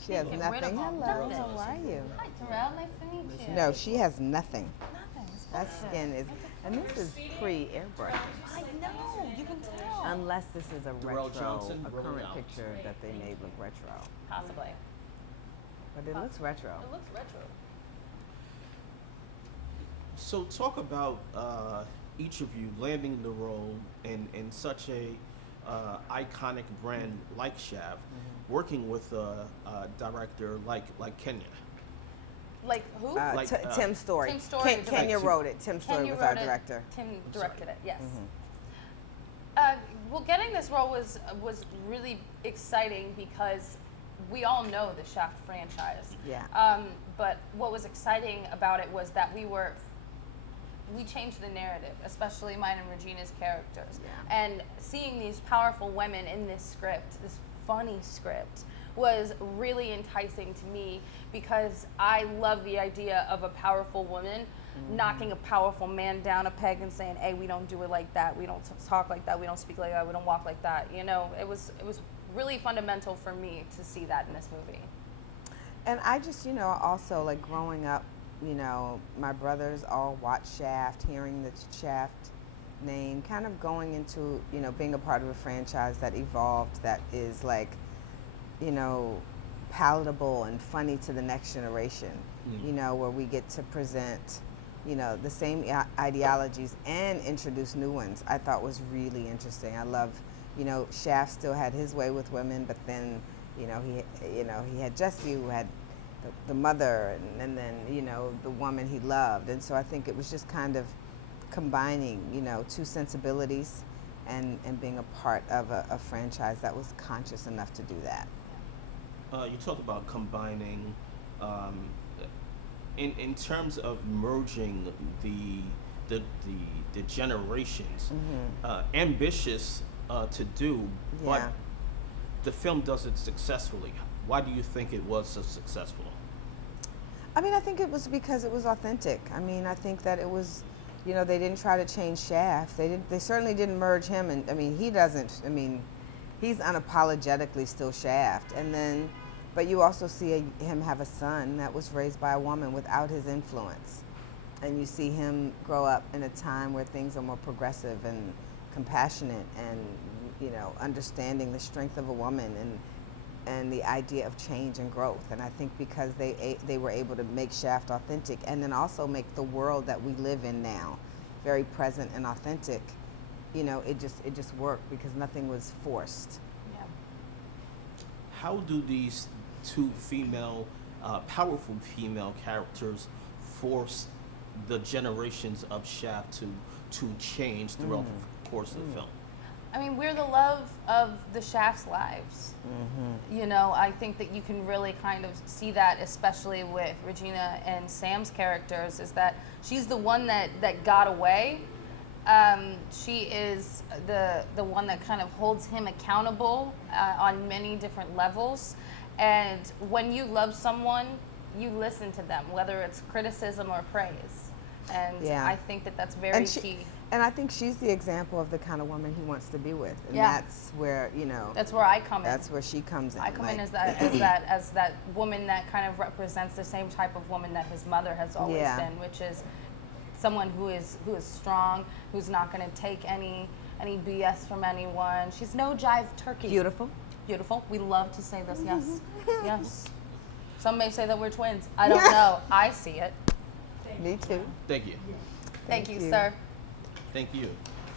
She has Get rid of nothing. all Hello, nothing. how are you? Hi, Derrel. Nice to meet you. No, she has nothing. Nothing. It's That gorgeous. skin is, and this is pre-airbrush. I know. You can tell. Unless this is a Derrel retro, Johnson, a roll it current out. picture that they made look retro. Possibly. But it looks retro. It looks retro. So talk about each of you landing the role in such a iconic brand like Shaft, working with a director like Kenya. Like who? Like, Tim Story. Tim Story, the Kenya director. wrote it. Tim Story Kenya was our wrote it. director. Tim directed it. Yes. Mm-hmm. Well, getting this role was really exciting because we all know the Shaft franchise. Yeah. But what was exciting about it was that we changed the narrative, especially mine and Regina's characters. Yeah. And seeing these powerful women in this script, this funny script, was really enticing to me because I love the idea of a powerful woman knocking a powerful man down a peg and saying, hey, we don't do it like that, we don't talk like that, we don't speak like that, we don't walk like that. You know, it was really fundamental for me to see that in this movie. And I just, also like growing up, my brothers all watched Shaft, hearing the Shaft name, kind of going into, being a part of a franchise that evolved, that is like, palatable and funny to the next generation, where we get to present, the same ideologies and introduce new ones. I thought was really interesting. I love, Shaft still had his way with women, but then, he had Jessie, who had the mother, and then, the woman he loved. And so I think it was just kind of combining, two sensibilities and being a part of a franchise that was conscious enough to do that. You talked about combining, in terms of merging the generations, ambitious to do, but Yeah. the film does it successfully. Why do you think it was so successful? I mean, I think it was because it was authentic. I mean, I think that it was, they didn't try to change Shaft. They certainly didn't merge him, and he's unapologetically still Shaft. And then, but you also see him have a son that was raised by a woman without his influence. And you see him grow up in a time where things are more progressive and compassionate and, understanding the strength of a woman and the idea of change and growth. And I think because they were able to make Shaft authentic and then also make the world that we live in now very present and authentic, it just worked because nothing was forced. Yeah. How do these two powerful female characters force the generations of Shaft to change throughout the course of the film? I mean, we're the love of the Shaft's lives. I think that you can really kind of see that, especially with Regina and Sam's characters, is that she's the one that got away. She is the one that kind of holds him accountable on many different levels. And when you love someone, you listen to them, whether it's criticism or praise. And Yeah. I think that that's very key. And I think she's the example of the kind of woman he wants to be with, and Yeah. that's where That's where I come in. that's where she comes in. I come in like- as that woman that kind of represents the same type of woman that his mother has always Yeah. been, which is someone who is strong, who's not going to take any BS from anyone. She's no jive turkey. Beautiful. Beautiful. We love to say this. Yes. Yes. Some may say that we're twins. I don't know. I see it. Me too. Thank you. Thank you, sir. Thank you.